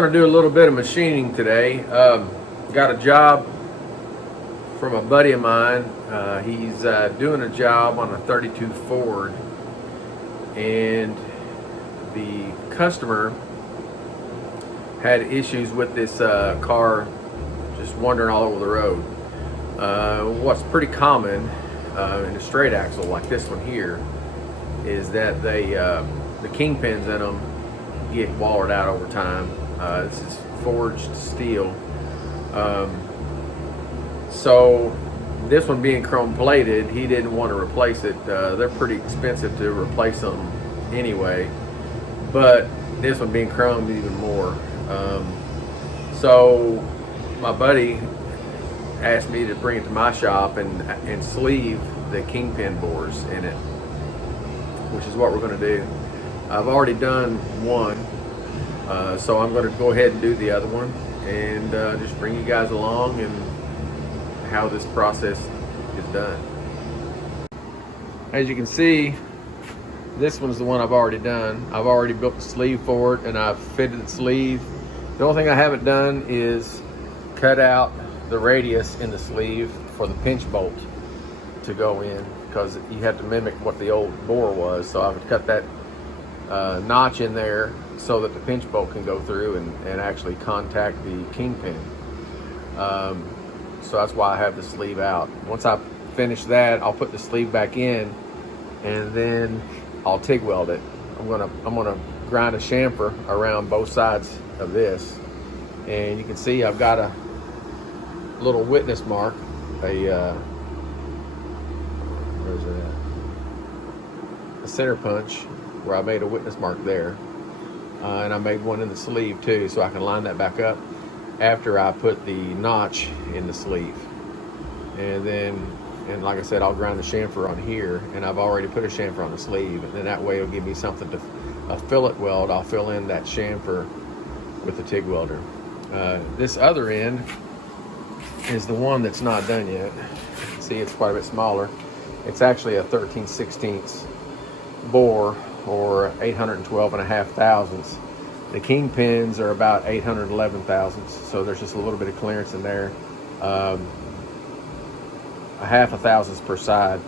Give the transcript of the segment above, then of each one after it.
going to do a little bit of machining today. Got a job from a buddy of mine. He's doing a job on a 32 Ford, and the customer had issues with this car just wandering all over the road. What's pretty common in a straight axle like this one here is that the kingpins in them get wallered out over time. This is forged steel. So this one being chrome plated, he didn't want to replace it. They're pretty expensive to replace them anyway, but this one being chrome even more. So my buddy asked me to bring it to my shop and sleeve the kingpin bores in it, which is what we're going to do. I've already done one, so I'm going to go ahead and do the other one and just bring you guys along and how this process is done. As you can see, this one's the one I've already done. I've already built the sleeve for it and I've fitted the sleeve. The only thing I haven't done is cut out the radius in the sleeve for the pinch bolt to go in, because you have to mimic what the old bore was. So I've cut that notch in there so that the pinch bolt can go through and actually contact the kingpin. So that's why I have the sleeve out. Once I finish that, I'll put the sleeve back in and then I'll TIG weld it. I'm gonna grind a chamfer around both sides of this, and you can see I've got a little witness mark, a center punch where I made a witness mark there, and I made one in the sleeve too, so I can line that back up after I put the notch in the sleeve. And like I said, I'll grind the chamfer on here, and I've already put a chamfer on the sleeve, and then that way it'll give me something to a fillet weld. I'll fill in that chamfer with the TIG welder. This other end is the one that's not done yet. See, it's quite a bit smaller. It's actually a 13/16 bore, or 812.5 thousandths. The kingpins are about 811 thousandths, so there's just a little bit of clearance in there. A half a thousandths per side.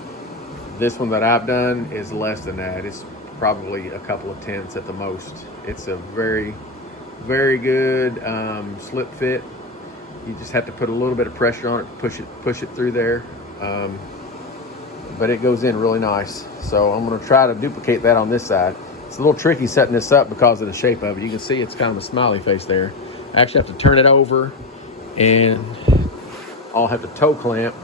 This one that I've done is less than that. It's probably a couple of tenths at the most. It's a very, very good slip fit. You just have to put a little bit of pressure on it, push it through there. But it goes in really nice. So I'm gonna try to duplicate that on this side. It's a little tricky setting this up because of the shape of it. You can see it's kind of a smiley face there. I actually have to turn it over, and I'll have to toe clamp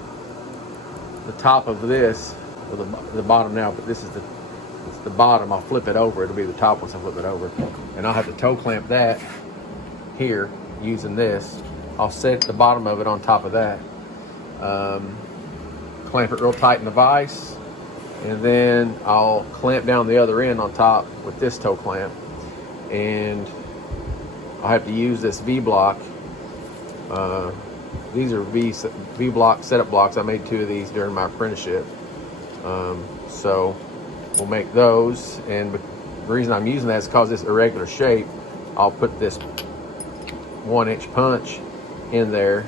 the top of this, or the bottom now, but this is the bottom. I'll flip it over. It'll be the top once I flip it over. And I'll have to toe clamp that here using this. I'll set the bottom of it on top of that. Clamp it real tight in the vise, and then I'll clamp down the other end on top with this toe clamp. And I'll have to use this V-block. These are V-block setup blocks. I made 2 of these during my apprenticeship. So we'll make those, and the reason I'm using that is because this irregular shape. I'll put this 1-inch punch in there,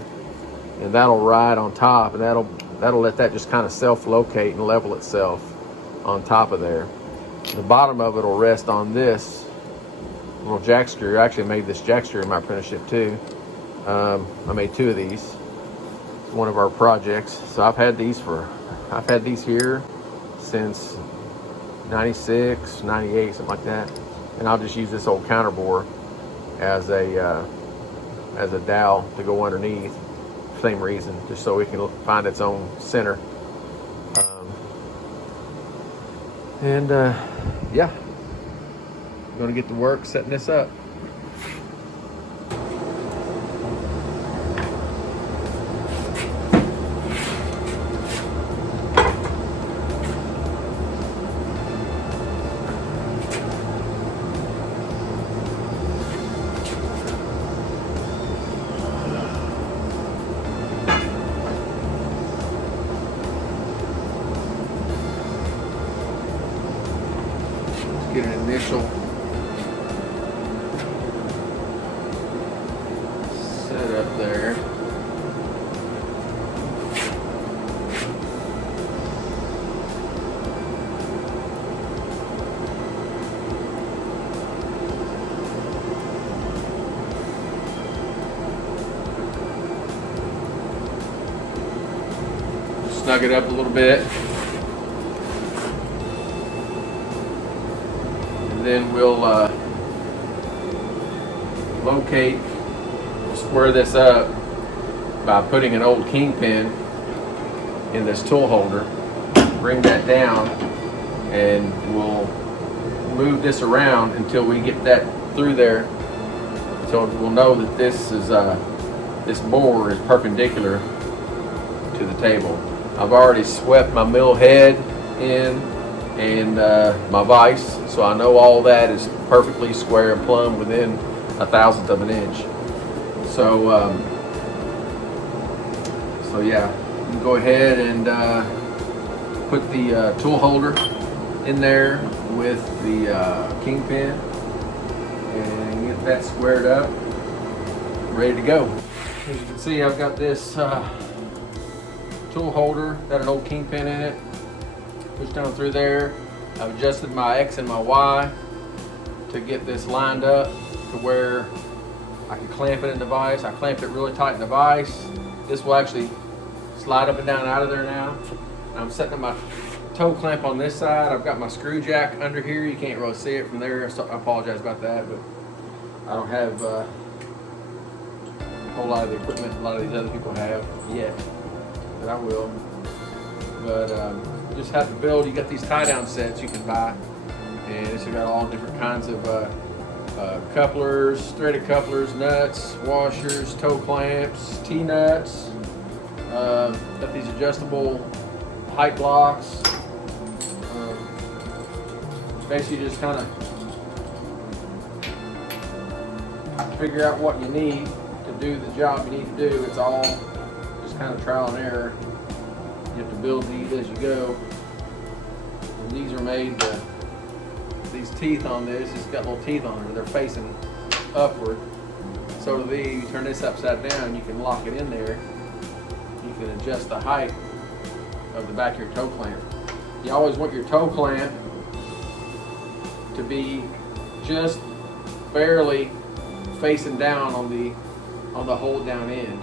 and that'll ride on top, and that'll let that just kind of self-locate and level itself on top of there. The bottom of it will rest on this little jack screw. I actually made this jack screw in my apprenticeship too. I made 2 of these, one of our projects. So I've had these here since 96, 98, something like that. And I'll just use this old counter bore as a dowel to go underneath. Same reason, just so it can find its own center. Yeah, I'm gonna get to work setting this up. Get an initial set up there. Snug it up a little bit. And then we'll locate, we'll square this up by putting an old kingpin in this tool holder. Bring that down and we'll move this around until we get that through there. So we'll know that this is this bore is perpendicular to the table. I've already swept my mill head in and my vise, so I know all that is perfectly square and plumb within 1/1000th of an inch. So, so yeah, you can go ahead and put the tool holder in there with the kingpin and get that squared up, ready to go. As you can see, I've got this tool holder, got an old kingpin in it, pushed down through there. I've adjusted my X and my Y to get this lined up to where I can clamp it in the vise. I clamped it really tight in the vise. This will actually slide up and down out of there now. I'm setting up my toe clamp on this side. I've got my screw jack under here. You can't really see it from there, so I apologize about that, but I don't have a whole lot of the equipment a lot of these other people have yet. But I will. But you just have to build. You got these tie down sets you can buy, and it's got all different kinds of couplers, threaded couplers, nuts, washers, toe clamps, T-nuts. Got these adjustable height blocks. Basically, just kind of figure out what you need to do the job you need to do. It's all kind of trial and error. You have to build these as you go. And these are made, these teeth on this, it's got little teeth on it. They're facing upward. So do these. You turn this upside down, you can lock it in there. You can adjust the height of the back of your toe clamp. You always want your toe clamp to be just barely facing down on the hold down end.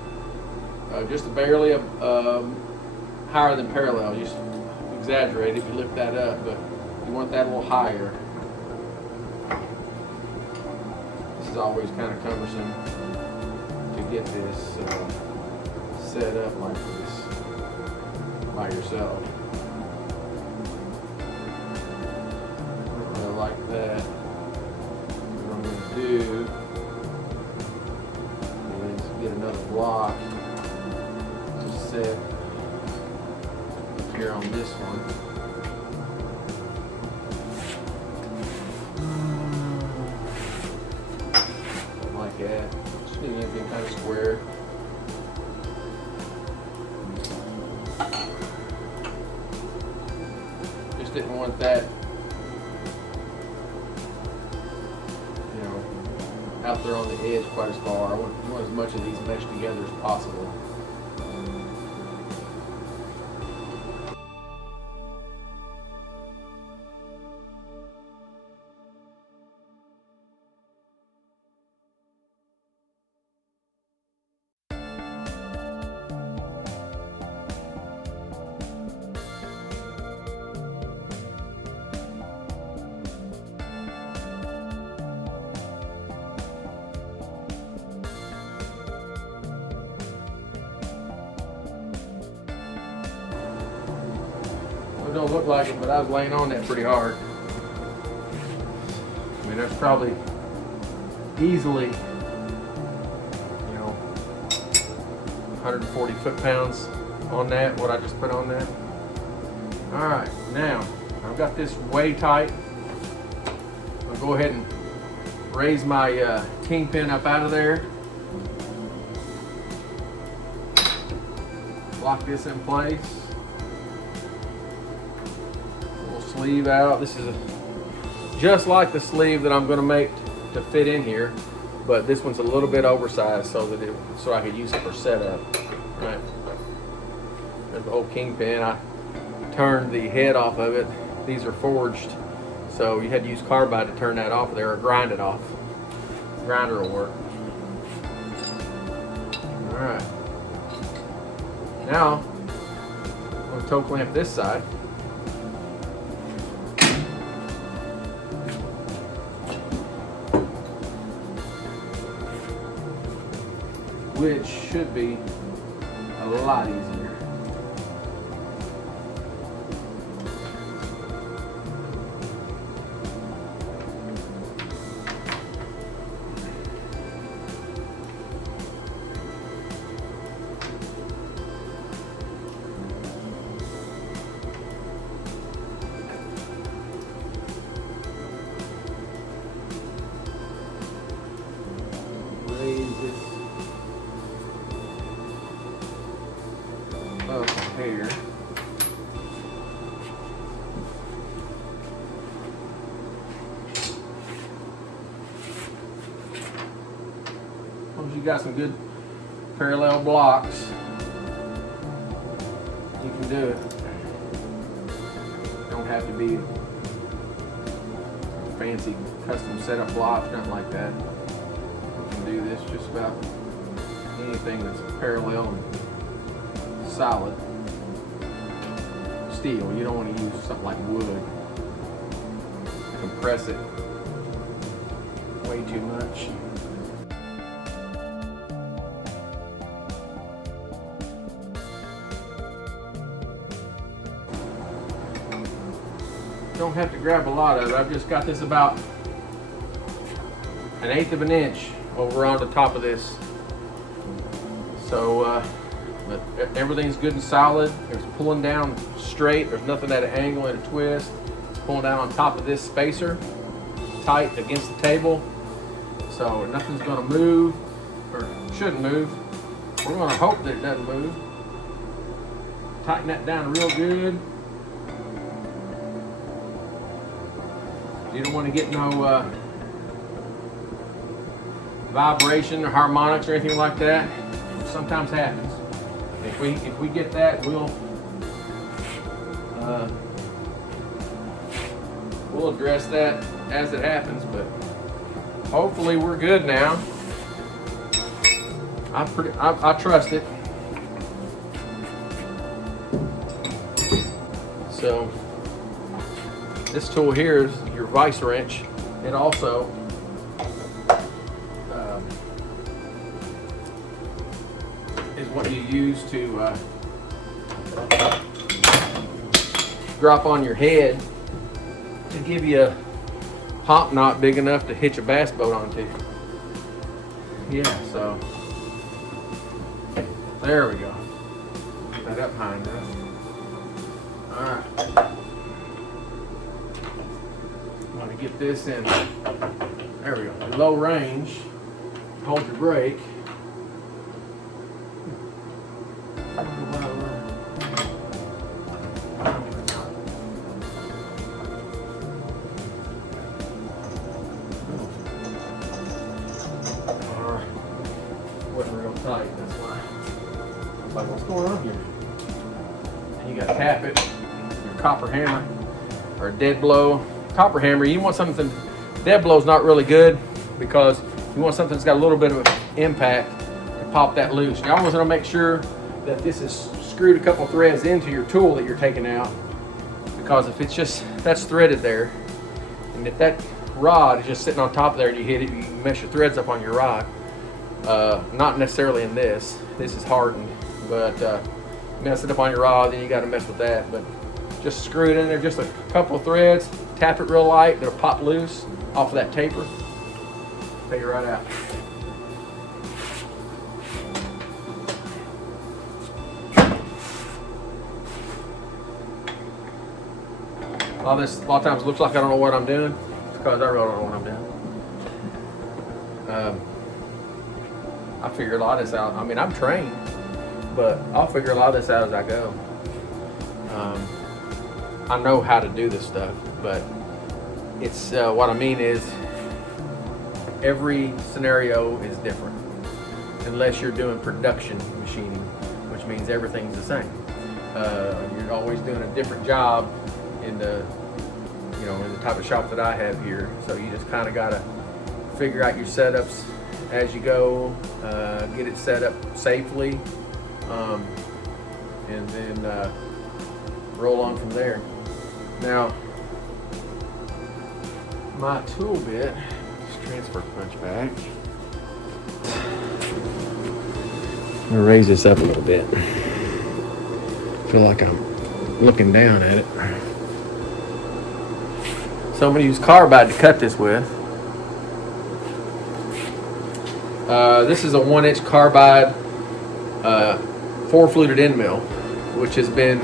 Just barely higher than parallel. Just exaggerate if you lift that up, but you want that a little higher. This is always kind of cumbersome to get this set up like this by yourself. I don't really like that. What I'm going to do is get another block set here on this one. Like that. Just need anything kind of square. Just didn't want that, you know, out there on the edge quite as far. I want as much of these meshed together as possible. Don't look like it, but I was laying on that pretty hard. I mean, that's probably easily, 140 foot-pounds on that, what I just put on that. All right, now I've got this way tight. I'll go ahead and raise my kingpin up out of there. Lock this in place. Sleeve out. This is just like the sleeve that I'm going to make to fit in here. but this one's a little bit oversized so I could use it for setup. Right. There's the old kingpin. I turned the head off of it. These are forged, so you had to use carbide to turn that off there, or grind it off. Grinder will work. All right. Now, I'm going to toe clamp this side. Which should be a lot easier. Raise this up here. As long as you got some good parallel blocks, you can do it. Don't have to be fancy custom setup blocks, nothing like that. You can do this just about anything that's parallel and solid. Steel, you don't want to use something like wood. Compress it way too much. Don't have to grab a lot of it. I've just got this about 1/8 of an inch over on the top of this. So, but everything's good and solid. It's pulling down straight. There's nothing at an angle and a twist. It's pulling down on top of this spacer, tight against the table. So nothing's gonna move, or shouldn't move. We're gonna hope that it doesn't move. Tighten that down real good. You don't want to get no vibration or harmonics or anything like that. Sometimes happens. If we get that, we'll address that as it happens. But hopefully we're good now. I trust it. So this tool here is your vice wrench. It also is what you use to drop on your head to give you a pop knot big enough to hitch a bass boat onto. Yeah, so there we go. Get that up high enough. All right. I'm going to get this in, there we go, low range. Hold your brake. Wasn't real tight, that's why. I was like, what's going on here? And you got to tap it, your copper hammer, or a dead blow. Copper hammer, you want something, dead blow's not really good because you want something that's got a little bit of impact to pop that loose. You always want to make sure that this is screwed a couple threads into your tool that you're taking out, because if it's just, that's threaded there, and if that rod is just sitting on top of there and you hit it, you mess your threads up on your rod. Not necessarily in this. This is hardened, but mess it up on your rod, then you got to mess with that. But just screw it in there, just a couple of threads, tap it real light, it'll pop loose off of that taper. Take it right out. A lot of times it looks like I don't know what I'm doing. It's because I really don't know what I'm doing. I figure a lot of this out. I mean, I'm trained, but I'll figure a lot of this out as I go. I know how to do this stuff, but it's what I mean is every scenario is different, unless you're doing production machining, which means everything's the same. You're always doing a different job in the type of shop that I have here. So you just kind of got to figure out your setups as you go, get it set up safely, and then roll on from there. Now, my tool bit, just transfer punch back. I'm gonna raise this up a little bit. Feel like I'm looking down at it. So I'm gonna use carbide to cut this with. This is a 1-inch carbide 4-fluted end mill, which has been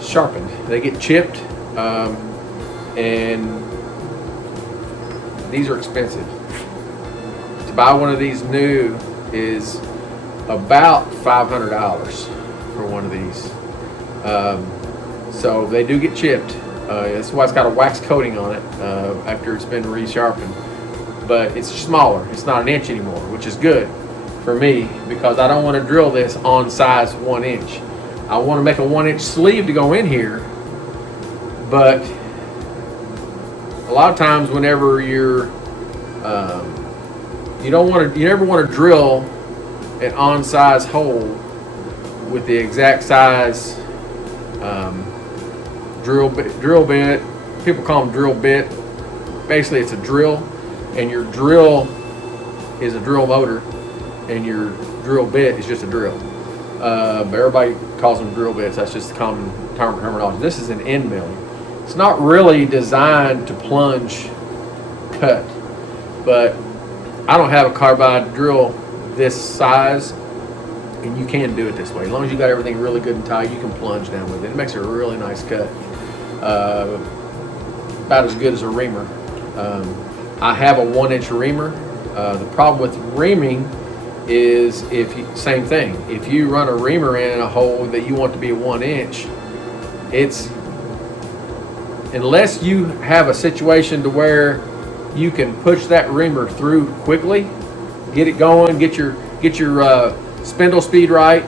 sharpened. They get chipped, and these are expensive. To buy one of these new is about $500 for one of these. So they do get chipped. That's why it's got a wax coating on it after it's been resharpened. But it's smaller. It's not 1 inch anymore, which is good for me because I don't want to drill this on size 1 inch. I want to make a 1-inch sleeve to go in here, but a lot of times whenever you're you never want to drill an on size hole with the exact size drill bit. People call them drill bit. Basically, it's a drill, and your drill is a drill motor, and your drill bit is just a drill. But everybody calls them drill bits. That's just the common terminology. This is an end milling. It's not really designed to plunge cut, but I don't have a carbide drill this size, and you can do it this way. As long as you got everything really good and tight, you can plunge down with it. It makes a really nice cut. About as good as a reamer. I have a 1-inch reamer. The problem with reaming is same thing. If you run a reamer in a hole that you want to be a 1 inch, unless you have a situation to where you can push that reamer through quickly, get it going, get your spindle speed right,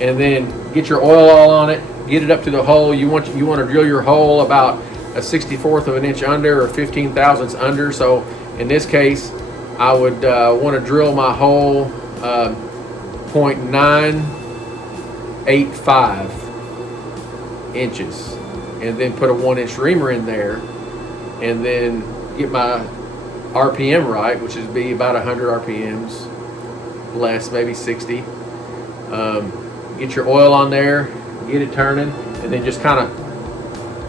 and then get your oil all on it, get it up to the hole. You want to drill your hole about a 64th of an inch under or 15 thousandths under. So in this case, I would want to drill my hole 0.985 inches, and then put a 1-inch reamer in there, and then get my RPM right, which would be about 100 RPMs, less, maybe 60. Get your oil on there, get it turning, and then just kind of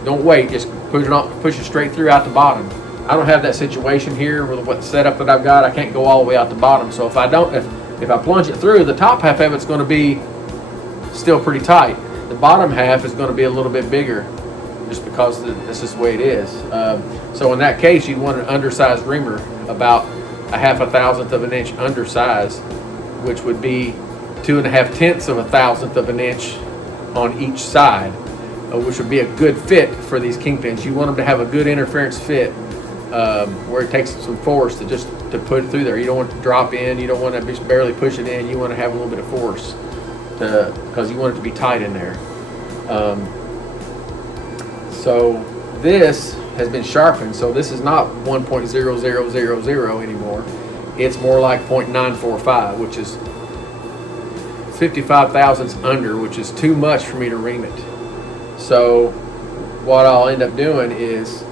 don't wait, just push it straight through out the bottom. I don't have that situation here with what setup that I've got. I can't go all the way out the bottom. So if I plunge it through, the top half of it's going to be still pretty tight. The bottom half is going to be a little bit bigger, just because this is the way it is. So in that case, you'd want an undersized reamer, about a 1/2 thousandth of an inch undersized, which would be 2.5 tenths of a thousandth of an inch on each side, which would be a good fit for these kingpins. You want them to have a good interference fit, where it takes some force to put it through there. You don't want it to drop in. You don't want to just barely push it in. You want to have a little bit of force because you want it to be tight in there. So this has been sharpened. So this is not 1.0000 anymore. It's more like 0.945, which is 55 thousandths under, which is too much for me to ream it. So what I'll end up doing is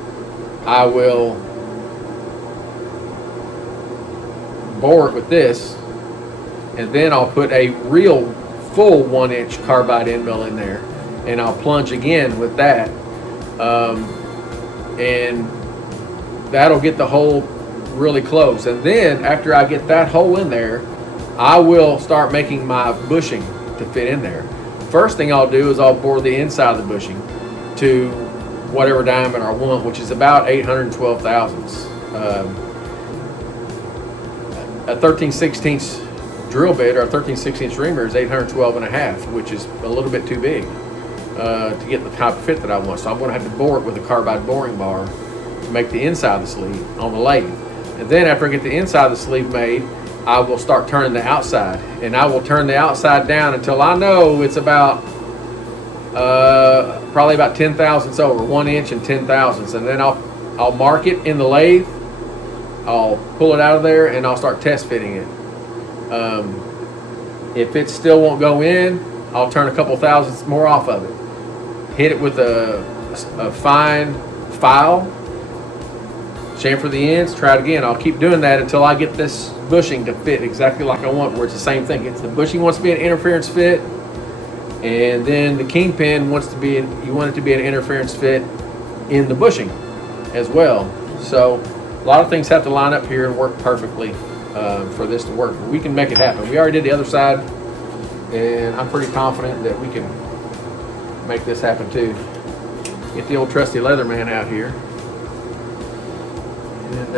I will bore it with this, and then I'll put a real full 1-inch carbide end mill in there, and I'll plunge again with that, and that'll get the hole really close. And then after I get that hole in there, I will start making my bushing to fit in there. First thing I'll do is I'll bore the inside of the bushing to whatever diameter I want, which is about 812 thousandths. A 13/16 drill bit or a 13/16 reamer is 812.5, which is a little bit too big to get the type of fit that I want. So I'm going to have to bore it with a carbide boring bar to make the inside of the sleeve on the lathe. And then after I get the inside of the sleeve made, I will start turning the outside, and I will turn the outside down until I know it's about probably about 10 thousandths over, 1 inch and 10 thousandths, and then I'll mark it in the lathe. I'll pull it out of there and I'll start test fitting it. If it still won't go in, I'll turn a couple thousandths more off of it. Hit it with a fine file, chamfer the ends, try it again. I'll keep doing that until I get this bushing to fit exactly like I want, where it's the same thing. It's the bushing wants to be an interference fit, and then the kingpin wants to be, you want it to be an interference fit in the bushing as well. So a lot of things have to line up here and work perfectly for this to work. We can make it happen. We already did the other side, and I'm pretty confident that we can make this happen too. Get the old trusty Leatherman out here and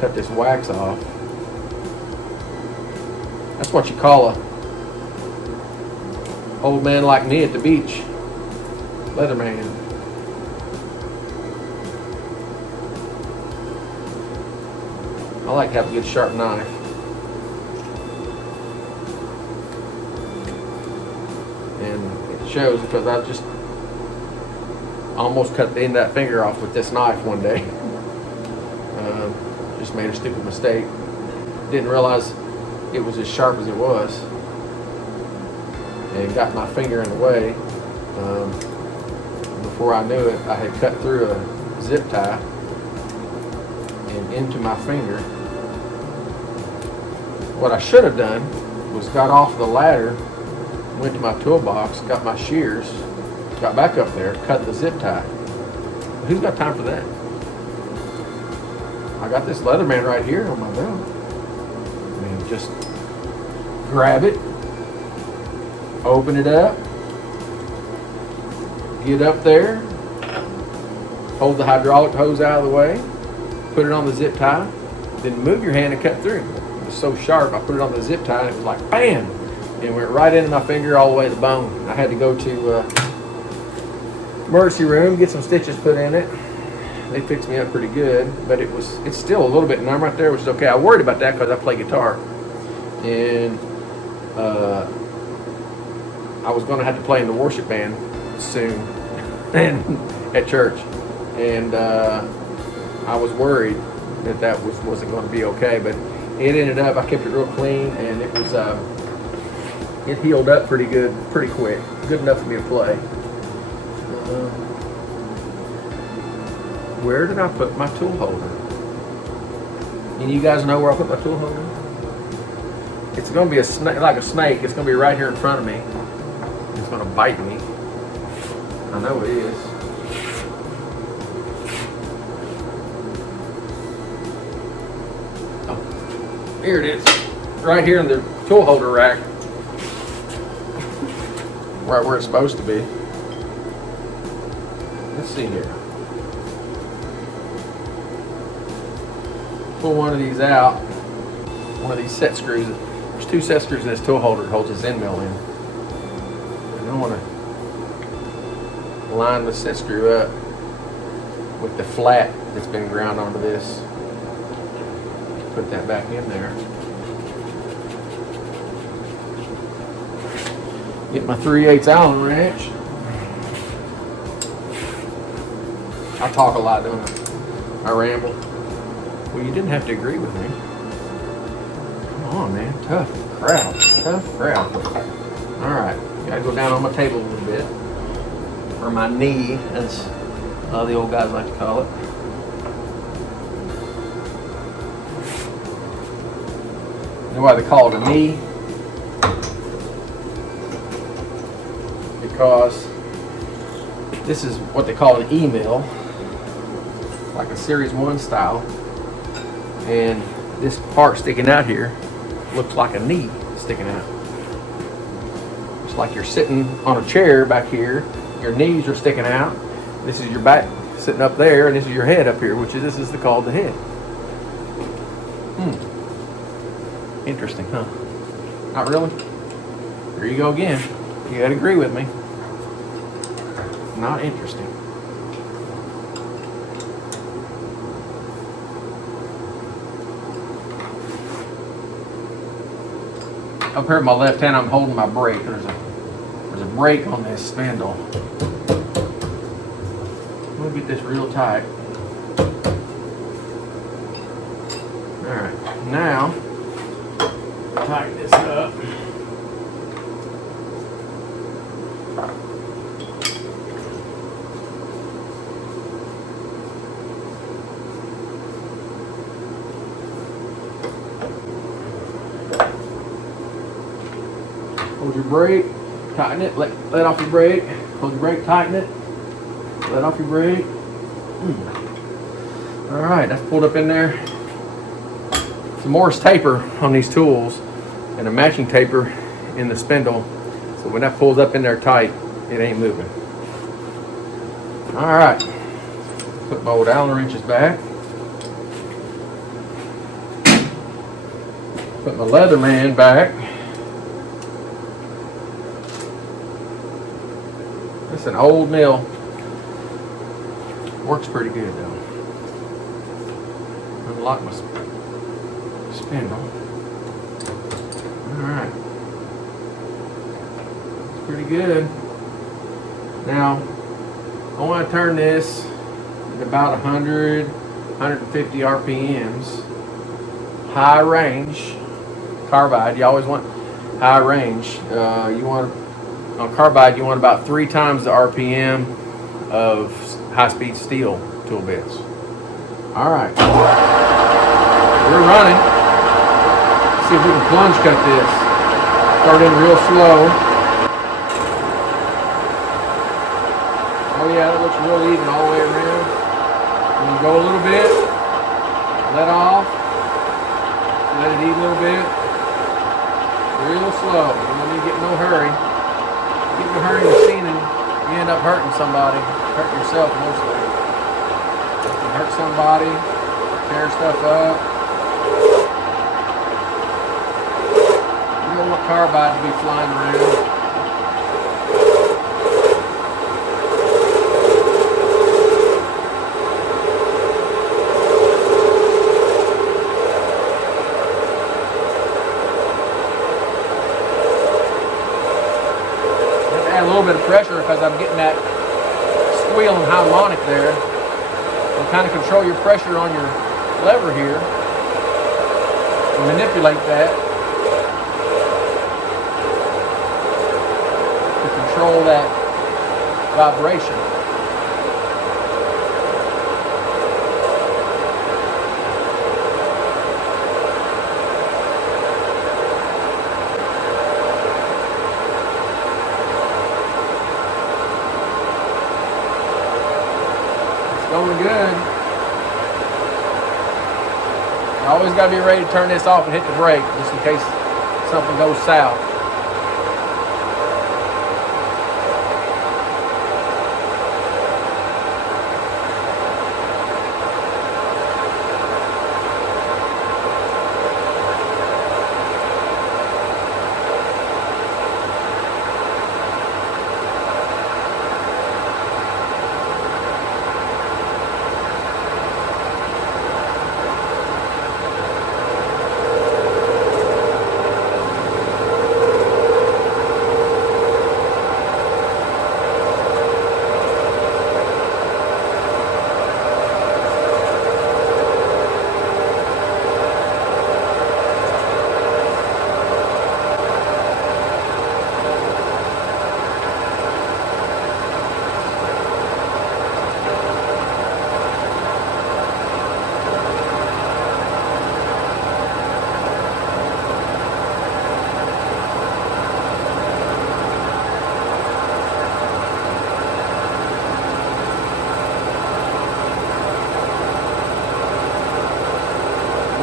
cut this wax off. That's what you call a old man like me at the beach, Leatherman. I like to have a good sharp knife. And it shows because I just almost cut the end of that finger off with this knife one day. Just made a stupid mistake. Didn't realize it was as sharp as it was, and got my finger in the way. Before I knew it, I had cut through a zip tie and into my finger. What I should have done was got off the ladder, went to my toolbox, got my shears, got back up there, cut the zip tie. Who's got time for that? I got this Leatherman right here on my belt. I mean, just grab it, open it up, get up there, hold the hydraulic hose out of the way, put it on the zip tie, then move your hand and cut through. It was so sharp, I put it on the zip tie and it was like bam! And it went right into my finger all the way to the bone. I had to go to emergency room, get some stitches put in it. They fixed me up pretty good, but it's still a little bit numb right there, which is okay. I worried about that because I play guitar, and I was going to have to play in the worship band soon, and at church, and I was worried that wasn't going to be okay, but it ended up. I kept it real clean, and it was it healed up pretty good, pretty quick, good enough for me to play. Where did I put my tool holder? And you guys know where I put my tool holder? It's going to be a snake, like a snake. It's going to be right here in front of me. It's going to bite me. I know it is. Oh, here it is. Right here in the tool holder rack. Right where it's supposed to be. Let's see here. Pull one of these out, one of these set screws. There's 2 set screws in this tool holder that holds this end mill in. And I want to line the set screw up with the flat that's been ground onto this. Put that back in there. Get my 3/8 Allen wrench. I talk a lot, don't I? I ramble. Well, you didn't have to agree with me. Come on, man. Tough crowd. Tough crowd. All right. Gotta go down on my table a little bit. Or my knee, as a lot of the old guys like to call it. You know why they call it a knee? Because this is what they call an E-mill. Like a Series 1 style. And this part sticking out here looks like a knee sticking out. It's like you're sitting on a chair back here, your knees are sticking out, this is your back sitting up there, and this is your head up here, which is, this is called the head. Interesting, huh? Not really? Here you go again. You gotta agree with me. Not interesting. up here in my left hand, I'm holding my brake. There's a brake on this spindle. I'm gonna get this real tight. All right, now tighten this up. Hold your brake, tighten it, let off your brake, hold your brake, tighten it, let off your brake. All right, that's pulled up in there. Some Morris taper on these tools and a matching taper in the spindle. So when that pulls up in there tight, it ain't moving. All right, put my old Allen wrenches back. Put my Leatherman back. It's an old mill. Works pretty good though. Unlock my spindle. Alright. It's pretty good. Now, I want to turn this at about 100, 150 RPMs. High range. Carbide. You always want high range. On carbide, you want about 3 times the RPM of high-speed steel tool bits. All right, we're running. Let's see if we can plunge cut this. Start in real slow. Oh yeah, that looks real even all the way around. And you go a little bit, let off, let it eat a little bit. Real slow. You don't need to get in no hurry. Get in a hurry machining, you end up hurting somebody, hurt yourself mostly. You hurt somebody, tear stuff up. You don't want carbide to be flying around. A little bit of pressure because I'm getting that squeal and harmonic there. So kind of control your pressure on your lever here and manipulate that to control that vibration. Going good. You always got to be ready to turn this off and hit the brake just in case something goes south.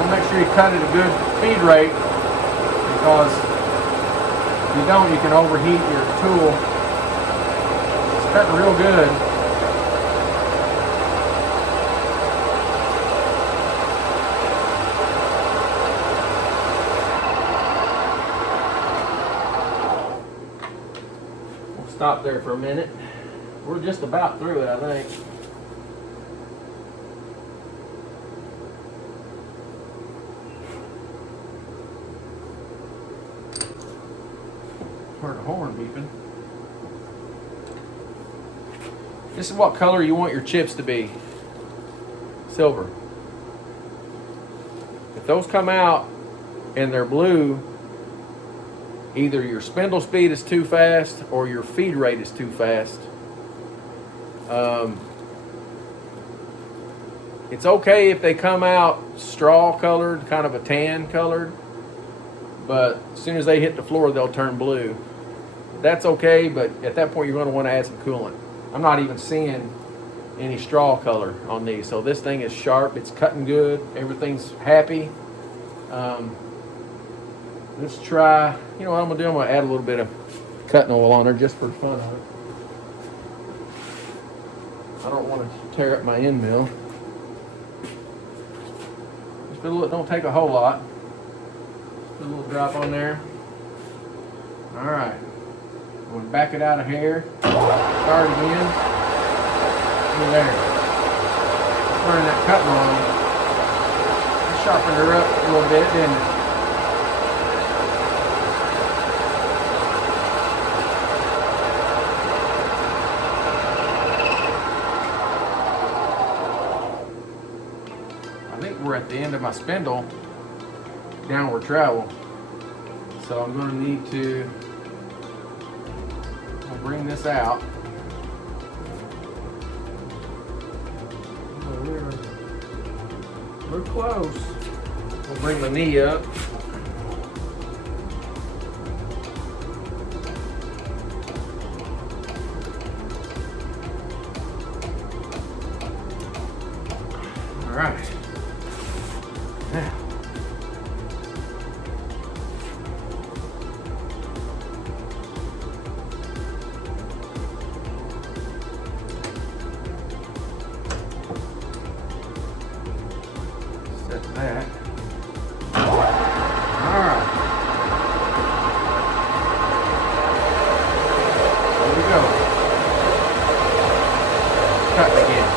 Make sure you cut at a good feed rate, because if you don't, you can overheat your tool. It's cutting real good. We'll stop there for a minute. We're just about through it, I think. heard a horn beeping. This is what color you want your chips to be. Silver. If those come out and they're blue, either your spindle speed is too fast or your feed rate is too fast. It's okay if they come out straw colored, kind of a tan colored, but as soon as they hit the floor, they'll turn blue. That's okay, but at that point, you're going to want to add some coolant. I'm not even seeing any straw color on these, so this thing is sharp. It's cutting good. Everything's happy. Let's try. You know what I'm going to do? I'm going to add a little bit of cutting oil on her just for fun of it. I don't want to tear up my end mill. Just put a little, don't take a whole lot. Put a little drop on there. All right. I'm going to back it out of here. Start again. Over there. Turning that cutting on. I sharpened her up a little bit, didn't it? I think we're at the end of my spindle downward travel. So I'm going to need to bring this out. We're close. We'll bring my knee up. All right. Now. That. All right. Here we go. Cut again.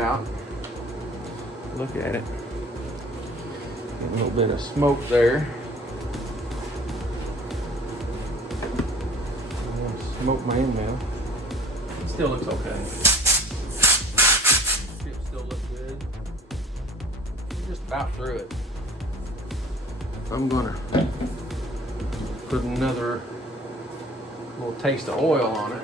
Out. Look at it. A little bit of smoke there. I'm gonna smoke my end mill. It still looks okay. It still looks good. I'm just about through it. I'm gonna put another little taste of oil on it.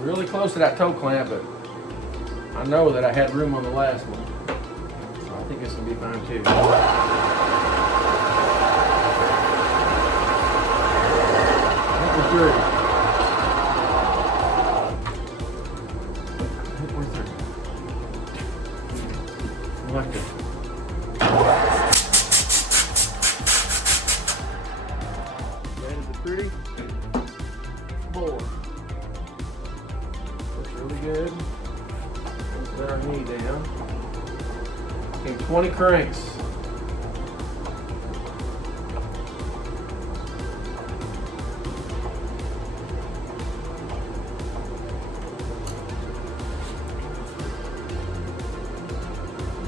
Really close to that toe clamp, but I know that I had room on the last one, so I think this will be fine too. I think we're through. I think we're through. I like it. That is a pretty bore. Really good. Let's let our knee down. Okay, 20 cranks.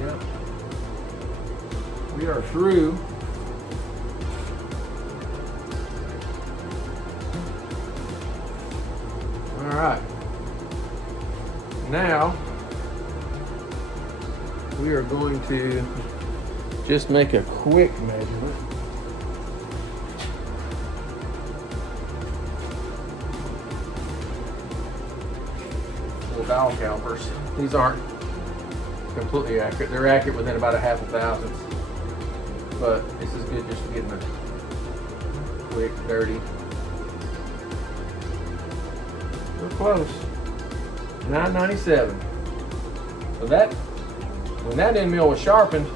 Yep. We are through. All right. Now, we are going to just make a quick measurement. the dowel calipers. These aren't completely accurate. They're accurate within about a half a thousandth. But this is good just for getting a quick, dirty. We're close. 997. So that, when that end mill was sharpened,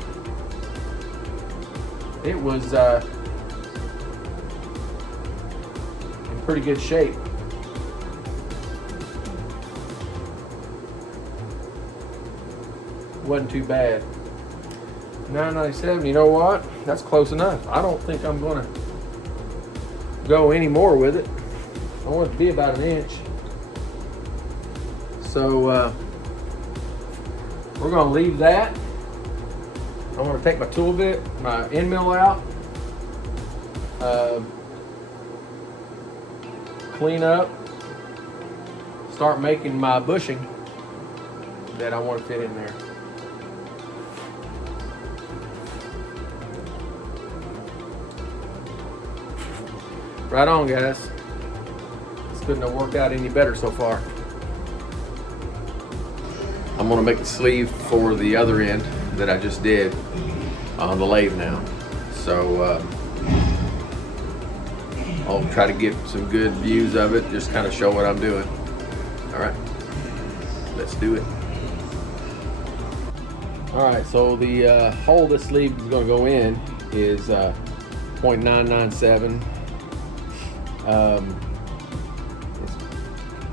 it was in pretty good shape. Wasn't too bad. 997, you know what? That's close enough. I don't think I'm gonna go any more with it. I want it to be about an inch. So we're gonna leave that. I'm gonna take my tool bit, my end mill out, clean up, start making my bushing that I want to fit in there. Right on, guys. This couldn't have worked out any better so far. I'm gonna make the sleeve for the other end that I just did on the lathe now. So I'll try to get some good views of it, just kind of show what I'm doing. All right, let's do it. All right, so the hole this sleeve is gonna go in is 0.997.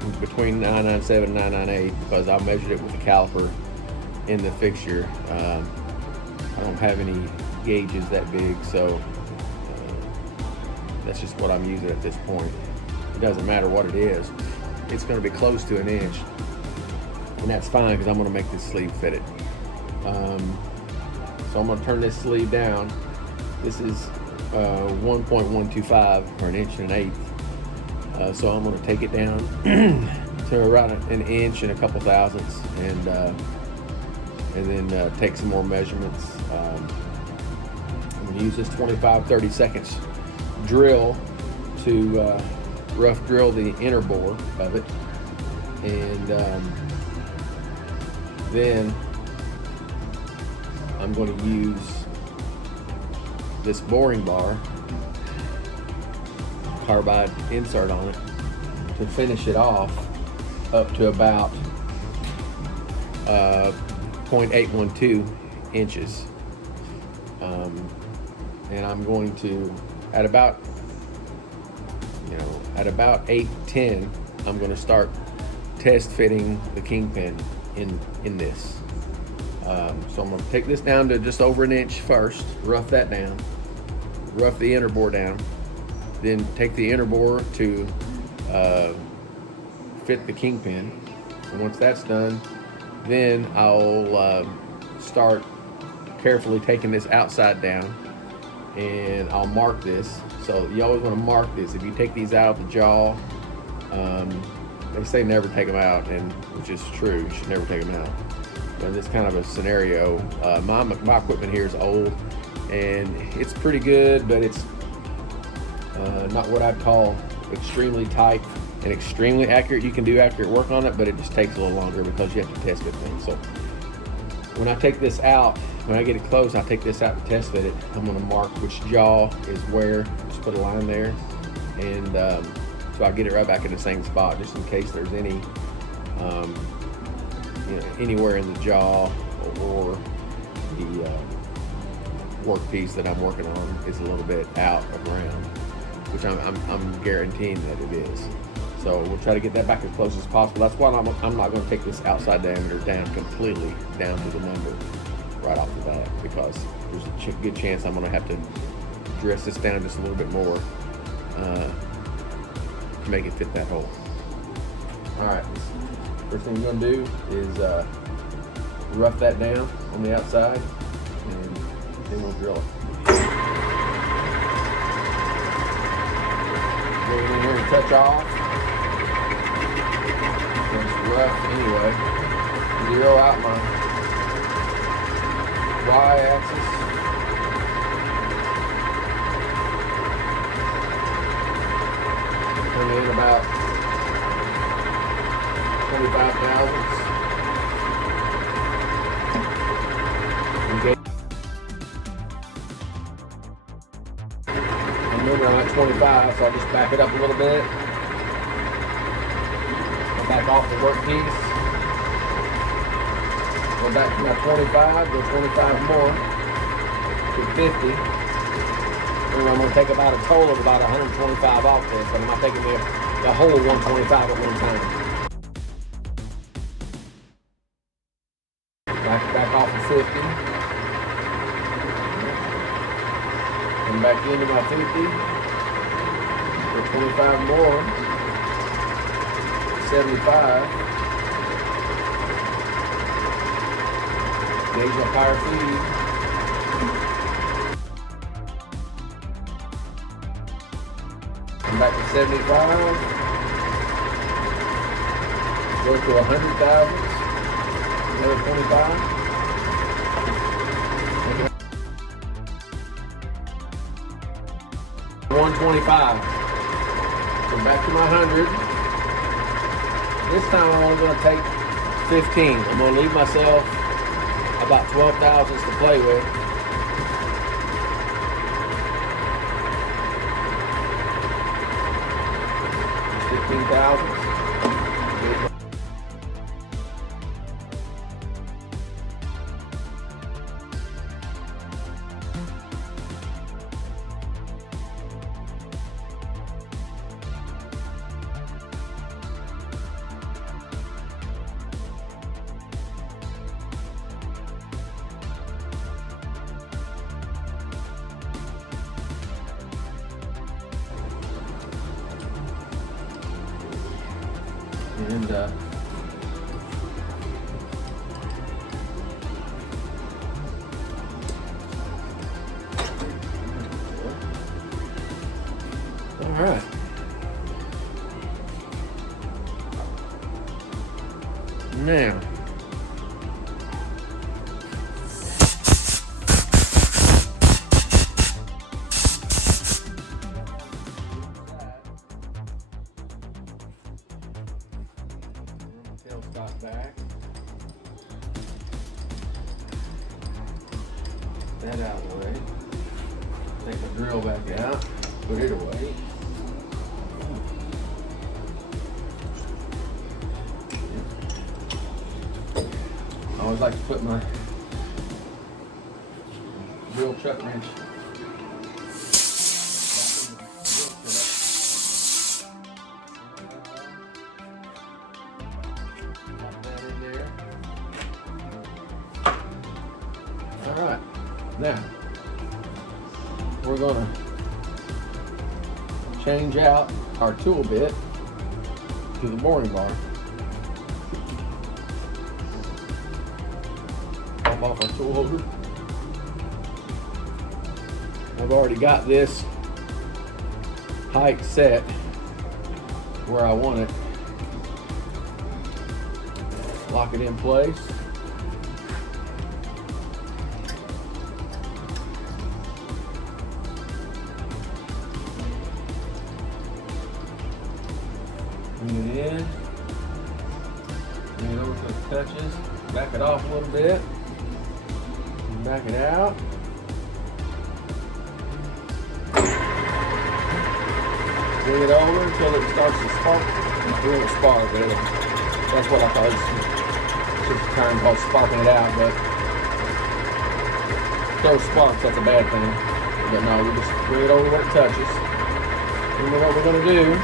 It's between 997 and 998 because I measured it with the caliper in the fixture. I don't have any gauges that big, so that's just what I'm using at this point. It doesn't matter what it is. It's going to be close to an inch, and that's fine because I'm going to make this sleeve fit it. So I'm going to turn this sleeve down. This is 1.125 or an inch and an eighth. So I'm going to take it down to around an inch and a couple thousandths, and then take some more measurements. I'm going to use this 25-30 seconds drill to rough drill the inner bore of it, and then I'm going to use this boring bar, carbide insert on it, to finish it off up to about 0.812 inches. And I'm going to, at about 810, I'm going to start test fitting the kingpin in this. So I'm going to take this down to just over an inch first, rough that down, rough the inner bore down, then take the inner bore to fit the kingpin. And once that's done, then I'll start carefully taking this outside down, and I'll mark this. So you always want to mark this. If you take these out of the jaw, they say never take them out, and which is true. You should never take them out. But in this kind of a scenario, my equipment here is old, and it's pretty good, but it's not what I'd call extremely tight and extremely accurate. You can do accurate work on it, but it just takes a little longer because you have to test fit things. So when I take this out, when I get it close, I take this out to test fit it. I'm going to mark which jaw is where. Just put a line there, and so I get it right back in the same spot, just in case there's any, anywhere in the jaw or the workpiece that I'm working on is a little bit out of round, which I'm guaranteeing that it is. So we'll try to get that back as close as possible. That's why I'm not going to take this outside diameter down completely down to the number right off the bat, because there's a good chance I'm going to have to dress this down just a little bit more to make it fit that hole. All right, first thing we're going to do is rough that down on the outside, and then we'll drill it. Go in here and touch off. It's rough anyway. Zero out my y-axis. Come in about 25 thousandths. Remember, I'm at 25, so I'll just back it up a little bit. Go back off the workpiece. Go back to my 25, go 25 more to 50. Remember, I'm going to take about a total of about 125 off this, but I'm not taking the whole 125 at one time. Back off of 50. And back into my 50 for 25 more. 75. Gauge my power feed. I'm back to 75. Go to 100,000. Another 25. 125. So back to my 100. This time I'm only going to take 15. I'm going to leave myself about 12 thousandths to play with. Just 15 thousandths. And all right. Now, tailstock back. That out of the way. Take the drill back out. Put it away. I always like to put my drill chuck wrench Alright, now we're going to change out our tool bit to the boring bar. Pop off our tool holder. I've already got this height set where I want it. Lock it in place. Bring it in, bring it over so it touches, back it off a little bit, and back it out. Bring it over until it starts to spark. It will spark, but that's what I call it. It's just a term called sparking it out, but if those sparks, that's a bad thing. But no, we just bring it over where it touches. And then what we're going to do,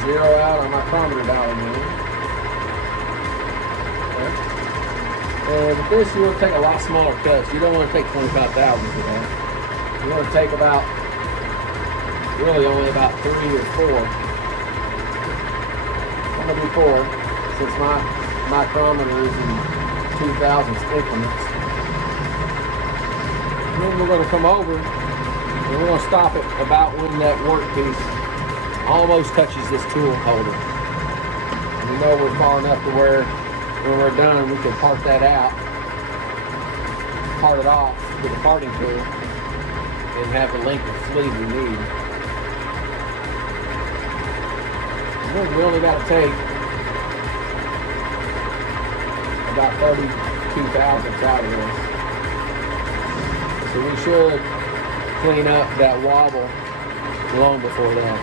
zero out on my chronometer dial again. Okay. And with this, you want to take a lot smaller cuts. You don't want to take 25 thousandths of that. You want to take about, really only about 3 or 4. I'm going to do 4 since my chronometer is in 2,000ths increments. And then we're going to come over and we're going to stop it about when that workpiece almost touches this tool holder. And we know we're far enough to where when we're done we can part that out, part it off with a parting tool, and have the length of sleeve we need. We only got to take about 32 thousandths out of this. So we should clean up that wobble long before that.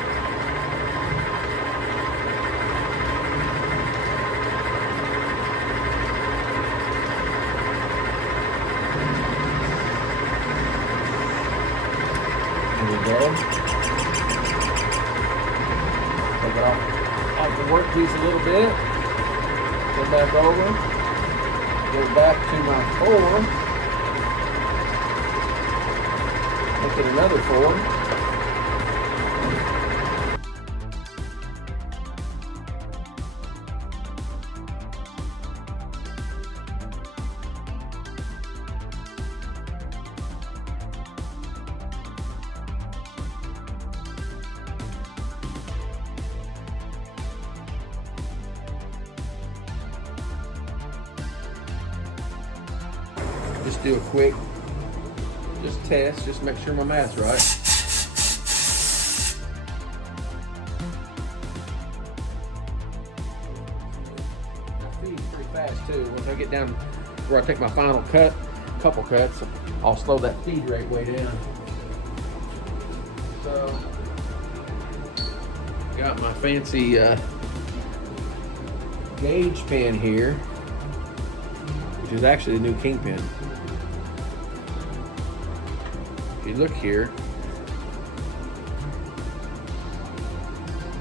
There we go. Take it off the workpiece a little bit. Go back over. Go back to my 4. Make it another 4. Just do a quick, test, just make sure my math's right. I feed pretty fast too. Once I get down where I take my final couple cuts, I'll slow that feed rate way down. So, got my fancy gauge pen here, which is actually a new kingpin. If you look here,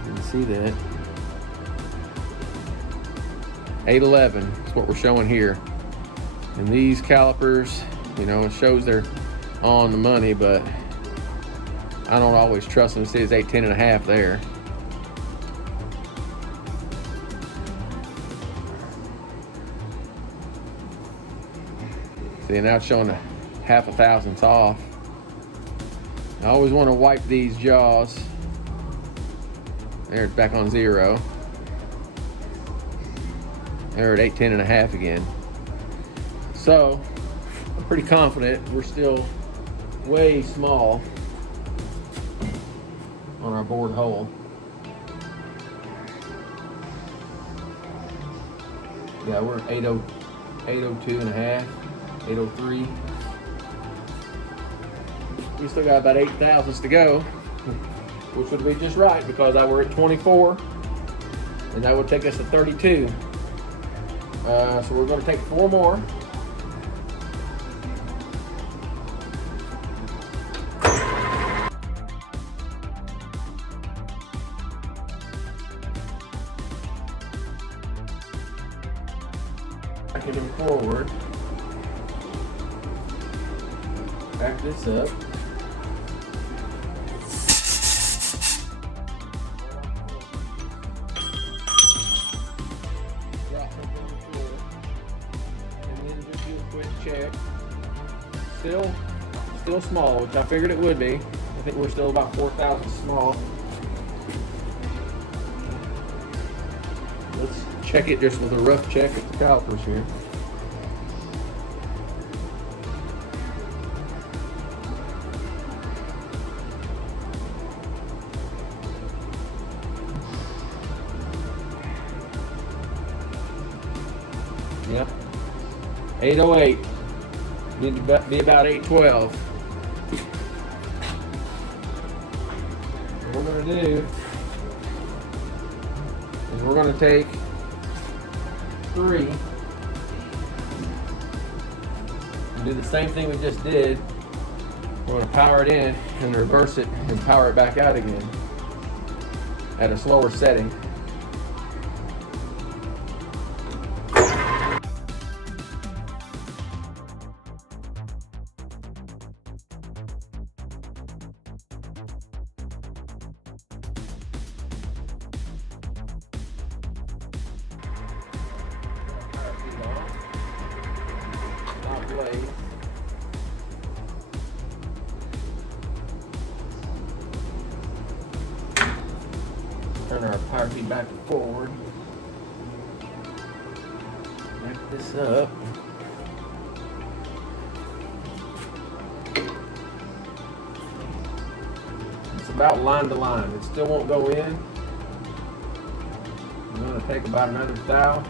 you can see that 811 is what we're showing here. And these calipers, you know, it shows they're on the money, but I don't always trust them. It says 810.5 there. See, now it's showing a 0.5 thousandths off. I always want to wipe these jaws. There, it's back on 0. There at 810.5 again. So, I'm pretty confident we're still way small on our bored hole. Yeah, we're at 802.5, 803. We still got about 8 thousandths to go, which would be just right because we're at 24, and that would take us to 32. So we're going to take 4 more. Back it forward. Back this up. Check. Still small, which I figured it would be. I think we're still about 4 thousandths small. Let's check it just with a rough check at the calipers here. Yep. 808. Need to be about 812. What we're going to do is we're going to take 3 and do the same thing we just did. We're going to power it in and reverse it and power it back out again at a slower setting. Turn our power feed back and forward. Back this up. It's about line to line. It still won't go in. I'm going to take about another thou.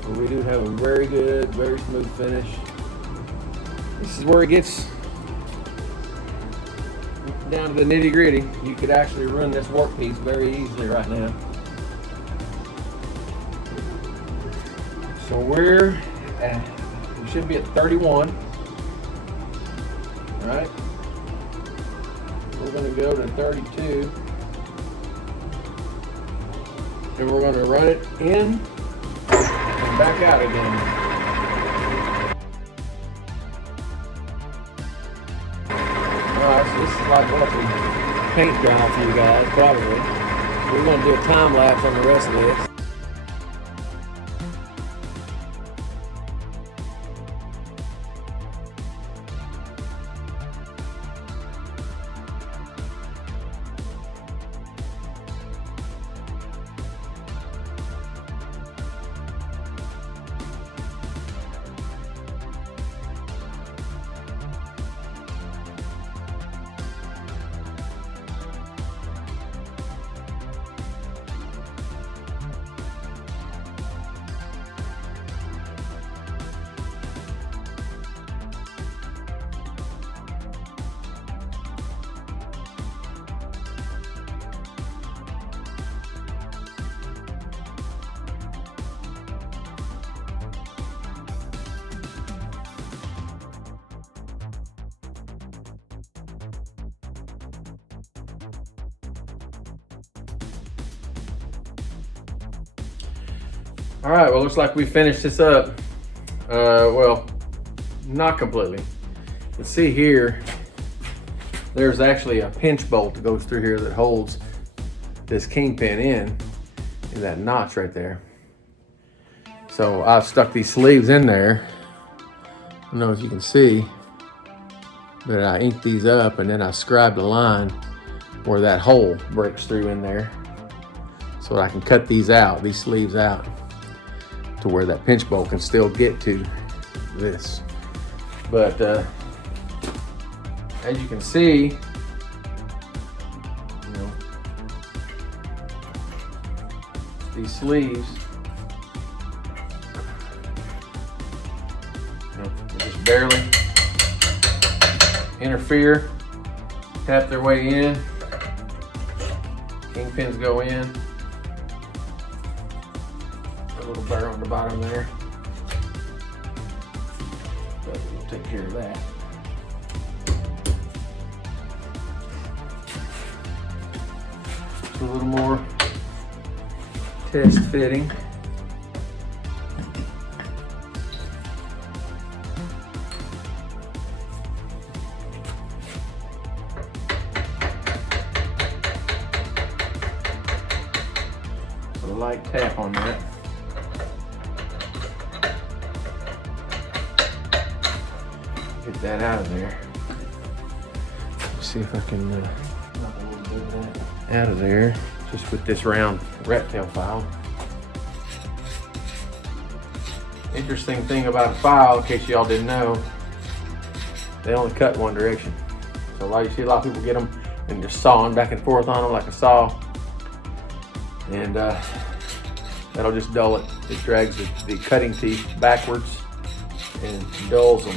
But we do have a very good, very smooth finish. This is where it gets down to the nitty gritty. You could actually run this workpiece very easily right now. So we should be at 31, right? We're going to go to 32, and we're going to run it in and back out again. Alright, so this is like watching paint dry for you guys, probably. We're going to do a time lapse on the rest of this. All right, well, looks like we finished this up. Well, not completely. You see here, there's actually a pinch bolt that goes through here that holds this kingpin in that notch right there. So I've stuck these sleeves in there. I don't know if you can see, but I inked these up and then I scribed a line where that hole breaks through in there so I can cut these out, these sleeves out, to where that pinch bolt can still get to this. But as you can see, you know, these sleeves, you know, just barely interfere, tap their way in, kingpins go in. A little burr on the bottom there, but we'll take care of that. So a little more test fitting. A light tap on that. Get that out of there. Let's see if I can knock a little bit of that out of there, just with this round rat tail file. Interesting thing about a file, in case y'all didn't know, they only cut one direction. So you see a lot of people get them and just sawing back and forth on them like a saw, and that'll just dull it. It drags the cutting teeth backwards and dulls them.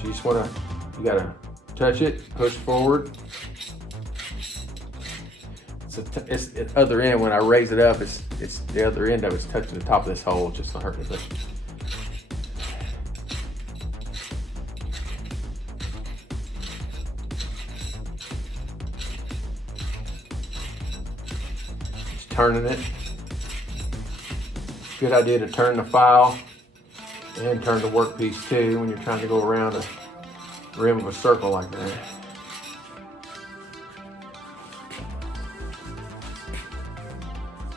So you just you gotta touch it, push forward. It's the other end. When I raise it up, it's the other end of it's touching the top of this hole, just to hurt it. Just turning it. Good idea to turn the file and turn the workpiece too when you're trying to go around a rim of a circle like that.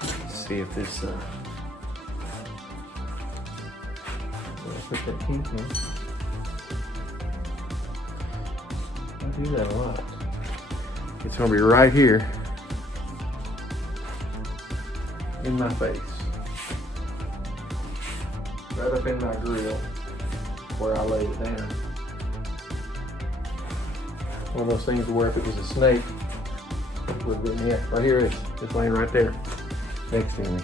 Let's see if this put that kink in. I do that a lot. It's gonna be right here in my face. Right up in my grill where I laid it down. One of those things where if it was a snake, we're getting at. Right here it is. It's laying right there next to me.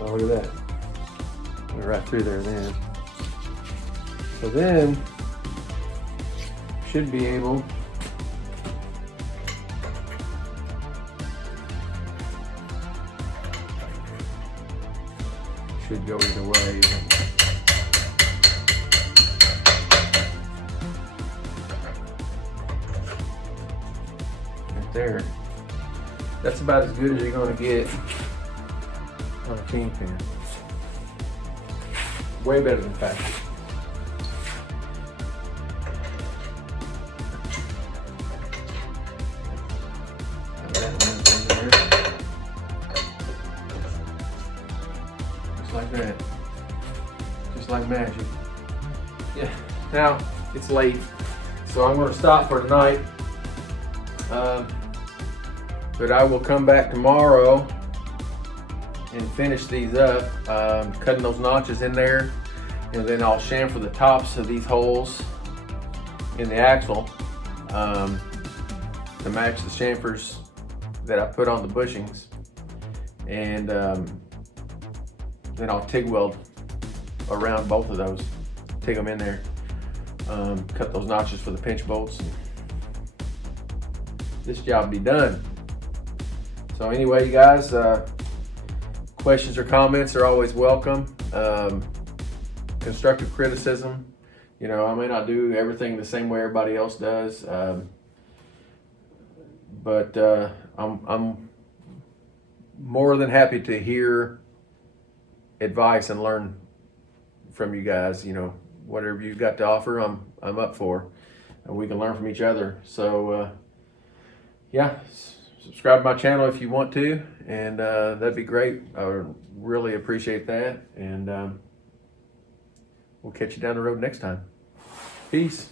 Oh, look at that. We're right through there then. So then, should be able should go either way. Right there. That's about as good as you're going to get on a kingpin. Way better than factory. Just like that. Just like magic. Yeah. Now it's late, so I'm going to stop for tonight. But I will come back tomorrow and finish these up, cutting those notches in there, and then I'll chamfer the tops of these holes in the axle to match the chamfers that I put on the bushings, and then I'll TIG weld around both of those, TIG them in there, cut those notches for the pinch bolts, and this job be done. So anyway, you guys, questions or comments are always welcome. Constructive criticism, you know, I may not do everything the same way everybody else does, but I'm more than happy to hear advice and learn from you guys. You know, whatever you've got to offer, I'm up for, and we can learn from each other. So yeah, subscribe to my channel if you want to, and that'd be great. I would really appreciate that, and we'll catch you down the road next time. Peace.